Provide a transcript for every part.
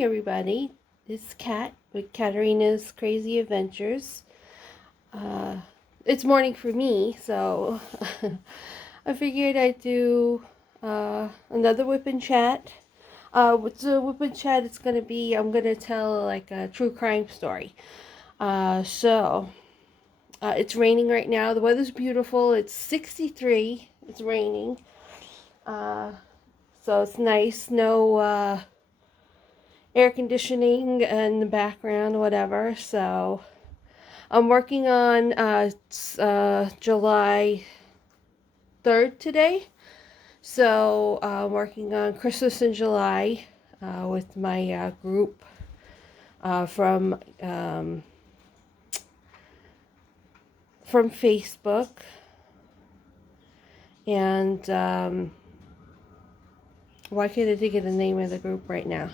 morning, everybody. It's Kat with Katarina's Crazy Adventures. It's morning for me, so I figured I'd do another Whip and Chat. With the Whip and Chat, it's going to be, I'm going to tell like a true crime story. It's raining right now. The weather's beautiful. It's 63. It's raining. So it's nice. No air conditioning in the background, whatever. So I'm working on July 3rd today. So I'm working on Christmas in July with my group from Facebook. And why can't I think of the name of the group right now?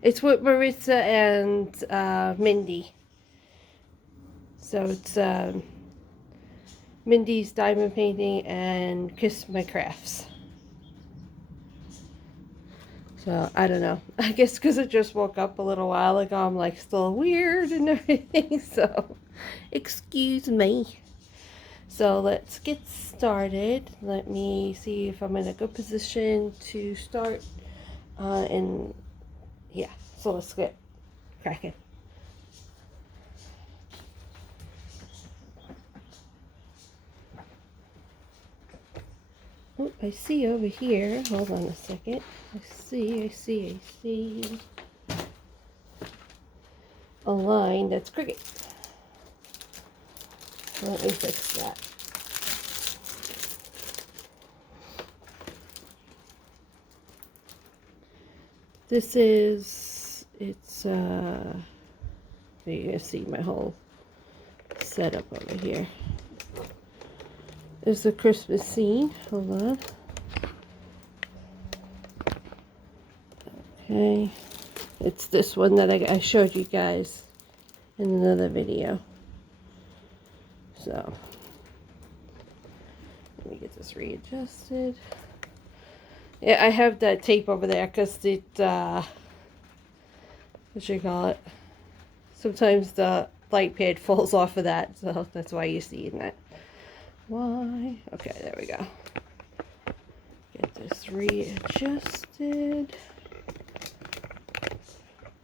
It's with Marissa and Mindy. So it's Mindy's Diamond Painting and Kiss My Crafts. So I don't know. I guess because I just woke up a little while ago, I'm like still weird and everything. So excuse me. So let's get started. Let me see if I'm in a good position to start. Yeah, so let's get cracking. Oh, I see over here. Hold on a second. I see a line that's crooked. Let me fix that. This is, it's, you can see my whole setup over here. There's the Christmas scene. Hold on. Okay. It's this one that I showed you guys in another video. So, let me get this readjusted. Yeah, I have that tape over there because it, what you call it? Sometimes the light pad falls off of that, so that's why you're seeing that. Why? Okay, there we go. Get this readjusted.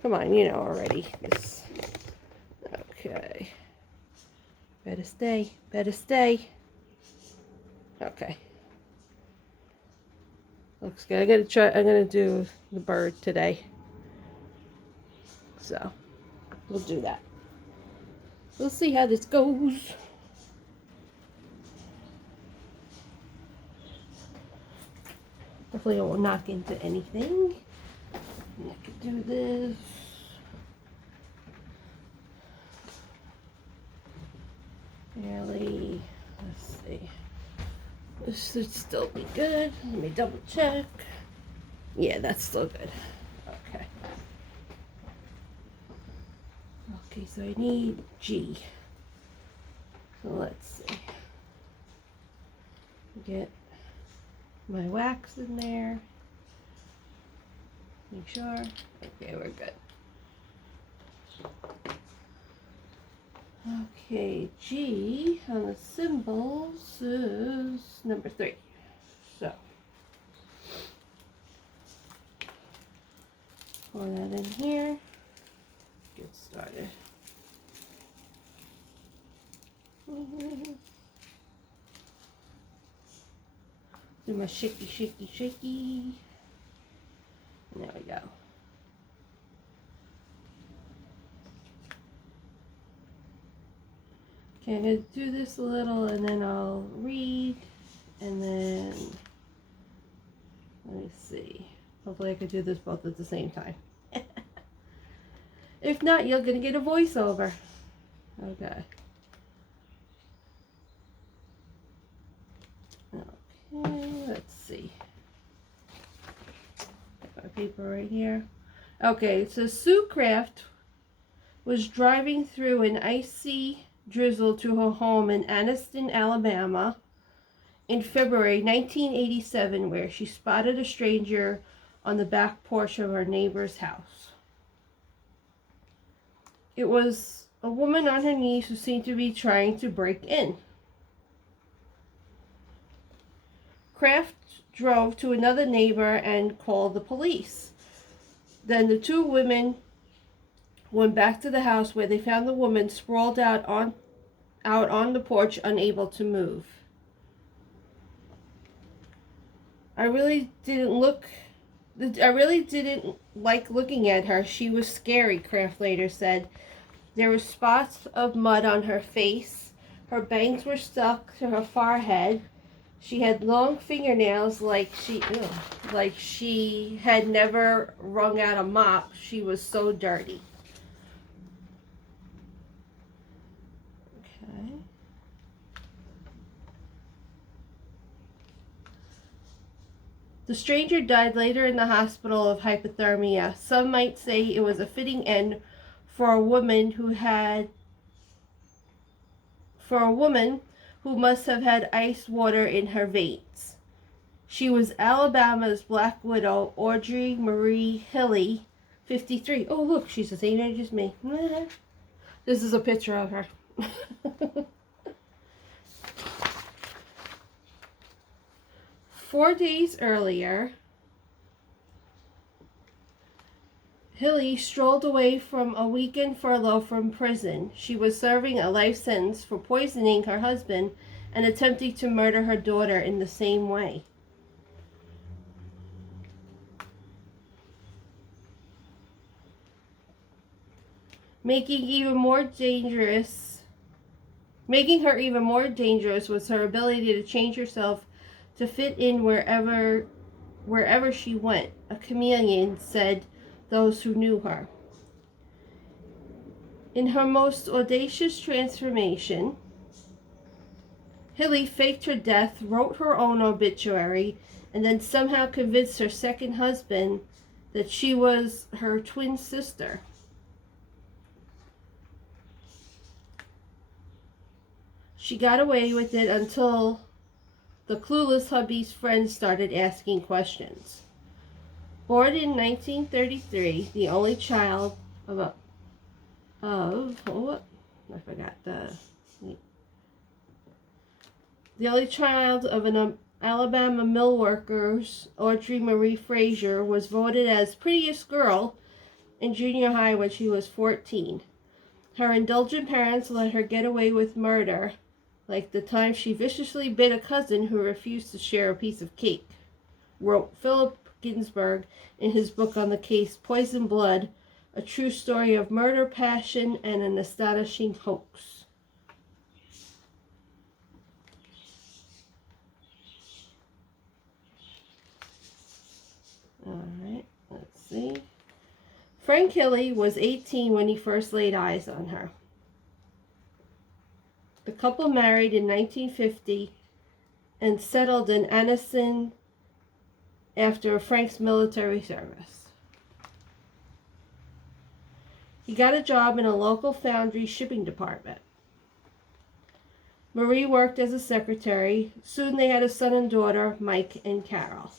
Come on, you know already. This. Okay. Better stay. Better stay. Okay. Looks good. I'm gonna do the bird today. So we'll do that. We'll see how this goes. Hopefully I won't knock into anything. I could do this. Really, let's see. This should still be good. Let me double check. Yeah, that's still good. Okay. Okay, so I need G. So let's see. Get my wax in there. Make sure. Okay, we're good. Okay, G on the symbols is number 3. So, pour that in here. Get started. Do my shaky. There we go. Okay, I'm going to do this a little and then I'll read and then let me see. Hopefully I can do this both at the same time. If not, you're going to get a voiceover. Okay. Okay, let's see. Got my paper right here. Okay, so Sue Kraft was driving through an icy drizzle to her home in Anniston, Alabama in February 1987, where she spotted a stranger on the back porch of her neighbor's house. It was a woman on her knees who seemed to be trying to break in. Kraft drove to another neighbor and called the police. Then the two women went back to the house where they found the woman sprawled out on the porch, unable to move. I really didn't like looking at her. She was scary, Kraft later said. There were spots of mud on her face. Her bangs were stuck to her forehead. She had long fingernails like she had never wrung out a mop. She was so dirty. Okay. The stranger died later in the hospital of hypothermia. Some might say it was a fitting end for a woman who must have had ice water in her veins. She was Alabama's Black Widow, Audrey Marie Hilley, 53. Oh, look, she's the same age as me. This is a picture of her. 4 days earlier, Hilley strolled away from a weekend furlough from prison. She was serving a life sentence for poisoning her husband and attempting to murder her daughter in the same way. Making her even more dangerous was her ability to change herself to fit in wherever she went. A chameleon, said those who knew her. In her most audacious transformation, Hilley faked her death, wrote her own obituary, and then somehow convinced her second husband that she was her twin sister. She got away with it until the clueless hubby's friends started asking questions. Born in 1933, the only child the only child of an Alabama mill workers, Audrey Marie Frazier was voted as prettiest girl in junior high when she was 14. Her indulgent parents let her get away with murder, like the time she viciously bit a cousin who refused to share a piece of cake, wrote Philip Ginsberg in his book on the case, Poison Blood, a true story of murder, passion, and an astonishing hoax. All right, let's see. Frank Hilley was 18 when he first laid eyes on her. The couple married in 1950 and settled in Anniston after Frank's military service. He got a job in a local foundry shipping department. Marie worked as a secretary. Soon they had a son and daughter, Mike and Carol.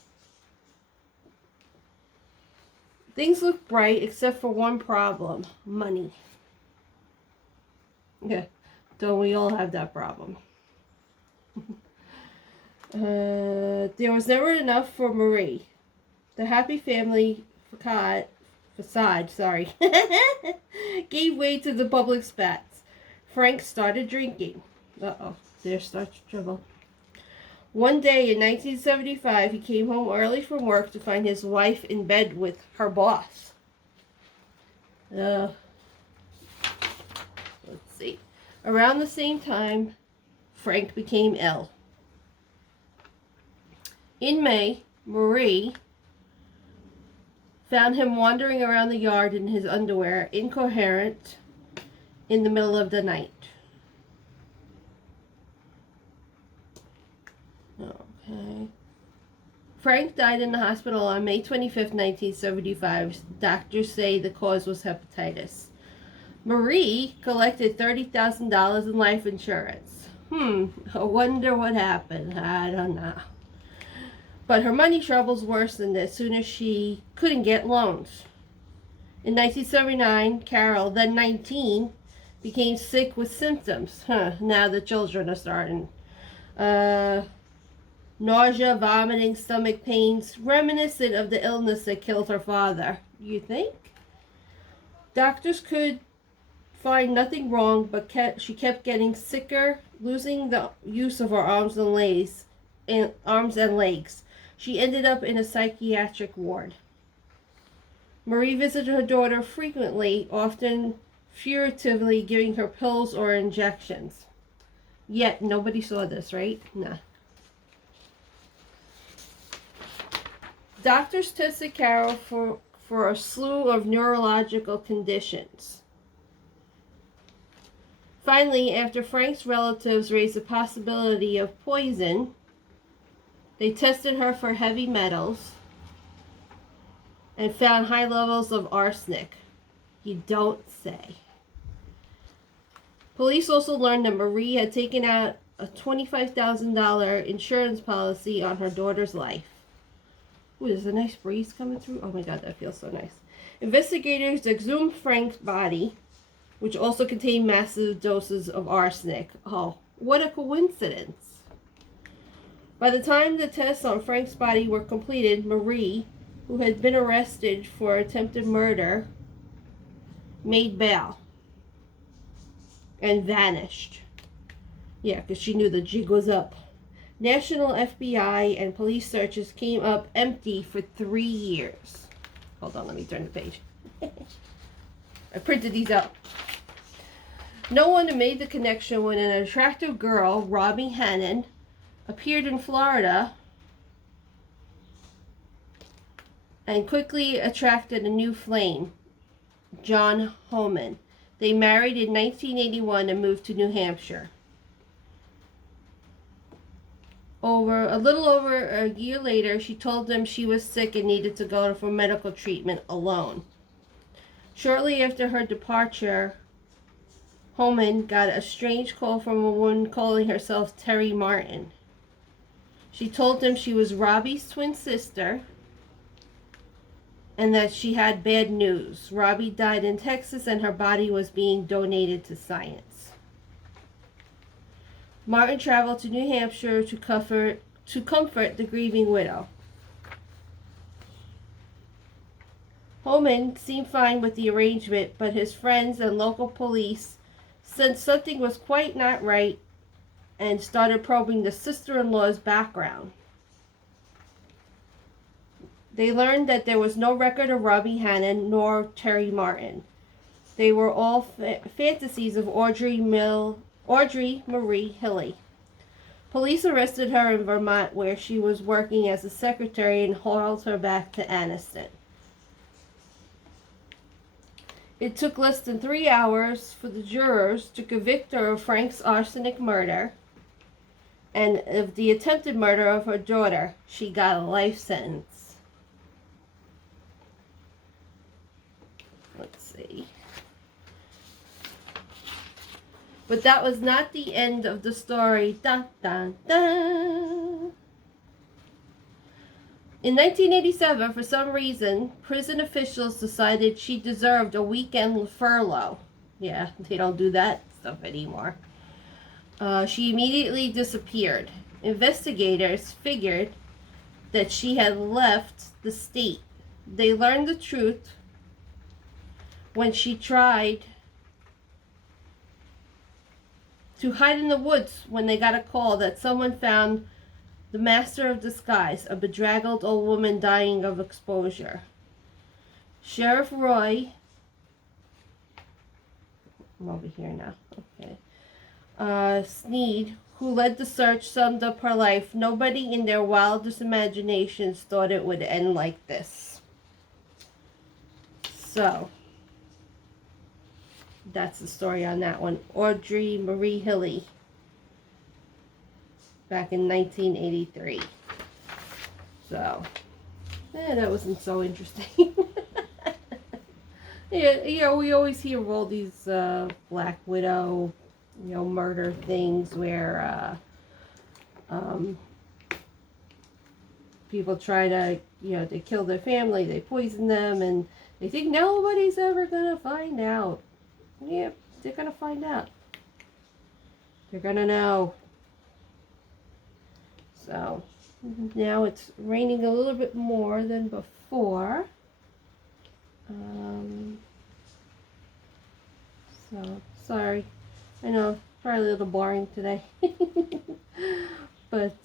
Things looked bright except for one problem: money. Yeah, don't we all have that problem? There was never enough for Marie. The happy family facade gave way to the public spats. Frank started drinking. There starts trouble. One day in 1975, he came home early from work to find his wife in bed with her boss. Let's see. Around the same time, Frank became ill. In May, Marie found him wandering around the yard in his underwear, incoherent, in the middle of the night. Okay. Frank died in the hospital on May 25th, 1975. Doctors say the cause was hepatitis. Marie collected $30,000 in life insurance. I wonder what happened. I don't know. But her money troubles worsened as soon as she couldn't get loans. In 1979, Carol, then 19, became sick with symptoms. Now the children are starting. Nausea, vomiting, stomach pains, reminiscent of the illness that killed her father. You think? Doctors could find nothing wrong, but she kept getting sicker, losing the use of her arms and legs. She ended up in a psychiatric ward. Marie visited her daughter frequently, often furtively giving her pills or injections. Yet nobody saw this, right? Nah. Doctors tested Carol for a slew of neurological conditions. Finally, after Frank's relatives raised the possibility of poison, they tested her for heavy metals and found high levels of arsenic. You don't say. Police also learned that Marie had taken out a $25,000 insurance policy on her daughter's life. Ooh, there's a nice breeze coming through. Oh my God, that feels so nice. Investigators exhumed Frank's body, which also contained massive doses of arsenic. Oh, what a coincidence. By the time the tests on Frank's body were completed, Marie, who had been arrested for attempted murder, made bail and vanished. Yeah, because she knew the jig was up. National FBI and police searches came up empty for 3 years. Hold on, let me turn the page. I printed these out. No one made the connection when an attractive girl, Robbie Hannon, appeared in Florida and quickly attracted a new flame, John Holman. They married in 1981 and moved to New Hampshire. A little over a year later, she told them she was sick and needed to go for medical treatment alone. Shortly after her departure, Holman got a strange call from a woman calling herself Terry Martin. She told him she was Robbie's twin sister and that she had bad news. Robbie died in Texas and her body was being donated to science. Martin traveled to New Hampshire to comfort the grieving widow. Holman seemed fine with the arrangement, but his friends and local police sensed something was quite not right and started probing the sister-in-law's background. They learned that there was no record of Robbie Hannon nor Terry Martin. They were all fantasies of Audrey Marie Hilley. Police arrested her in Vermont, where she was working as a secretary, and hauled her back to Anniston. It took less than 3 hours for the jurors to convict her of Frank's arsenic murder and of the attempted murder of her daughter. She got a life sentence. Let's see. But that was not the end of the story. Dun, dun, dun. In 1987, for some reason, prison officials decided she deserved a weekend furlough. Yeah, they don't do that stuff anymore. She immediately disappeared. Investigators figured that she had left the state. They learned the truth when she tried to hide in the woods when they got a call that someone found the master of disguise, a bedraggled old woman dying of exposure. Sheriff Roy, I'm over here now, okay. Sneed, who led the search, summed up her life. Nobody in their wildest imaginations thought it would end like this. So, that's the story on that one. Audrey Marie Hilley, back in 1983. So, that wasn't so interesting. Yeah, we always hear of all these Black Widow, murder things where people try to, they kill their family, they poison them, and they think nobody's ever gonna find out. Yep, they're gonna find out. They're gonna know. So now it's raining a little bit more than before. So sorry. I know, probably a little boring today. But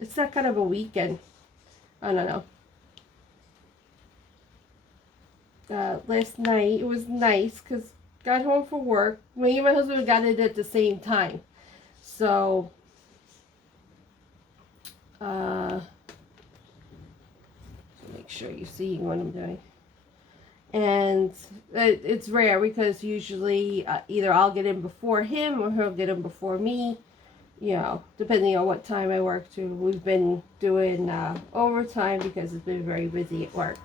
it's that kind of a weekend. I don't know. Last night it was nice because got home from work. Me and my husband got it at the same time. So make sure you're seeing what I'm doing. And it's rare because usually either I'll get in before him or he'll get in before me, depending on what time I work to. We've been doing overtime because it's been very busy at work.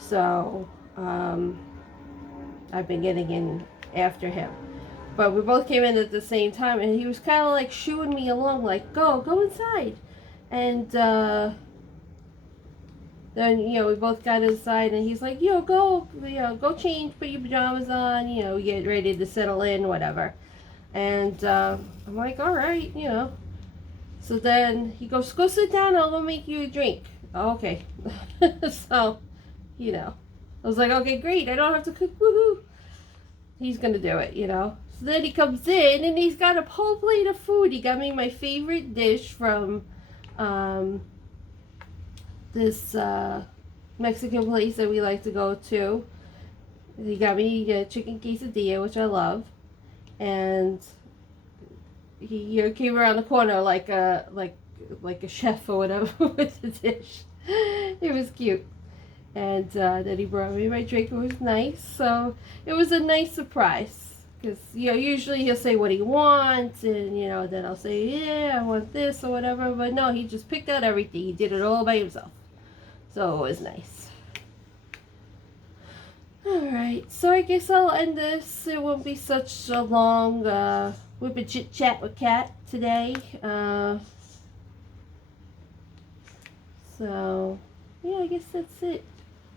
So I've been getting in after him. But we both came in at the same time, and he was kind of like shooing me along, like, go inside. And then, we both got inside, and he's like, go change, put your pajamas on, get ready to settle in, whatever. And I'm like, all right, So then he goes, go sit down, I'll go make you a drink. Okay. So, I was like, okay, great, I don't have to cook, woohoo. He's going to do it, So then he comes in, and he's got a whole plate of food. He got me my favorite dish from this Mexican place that we like to go to. He got me a chicken quesadilla, which I love, and he came around the corner like a chef or whatever with the dish. It was cute. And then he brought me my drink. It was nice. So it was a nice surprise. Because, usually he'll say what he wants. And, then I'll say, yeah, I want this or whatever. But no, he just picked out everything. He did it all by himself. So it was nice. Alright. So I guess I'll end this. It won't be such a long Wip and Chit Chat with Kat today. So, yeah, I guess that's it.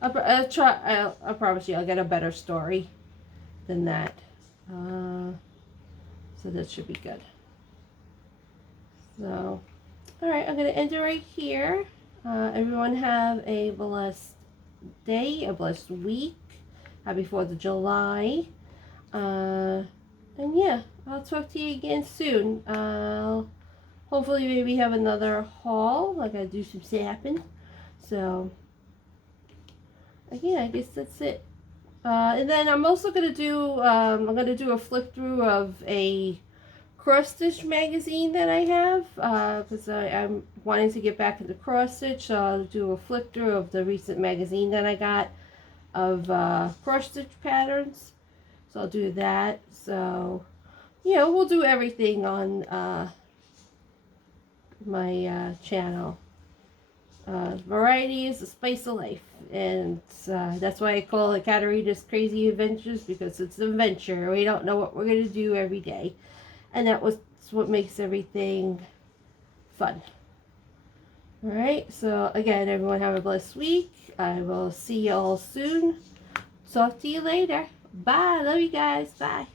I'll try. I promise you, I'll get a better story than that. So that should be good. So, all right, I'm gonna end it right here. Everyone have a blessed day, a blessed week. Happy 4th of July. And yeah, I'll talk to you again soon. Hopefully maybe have another haul. I gotta do some sapping. So. Yeah, I guess that's it. And then I'm also gonna do a flip through of a cross stitch magazine that I have because I'm wanting to get back into cross stitch. So I'll do a flip through of the recent magazine that I got of cross stitch patterns. So I'll do that. So we'll do everything on my channel. Variety is the spice of life, and that's why I call it Katarina's Crazy Adventures, because it's an adventure. We don't know what we're going to do every day, and that's what makes everything fun. Alright, so again, everyone have a blessed week. I will see you all soon. Talk to you later. Bye. Love you guys. Bye.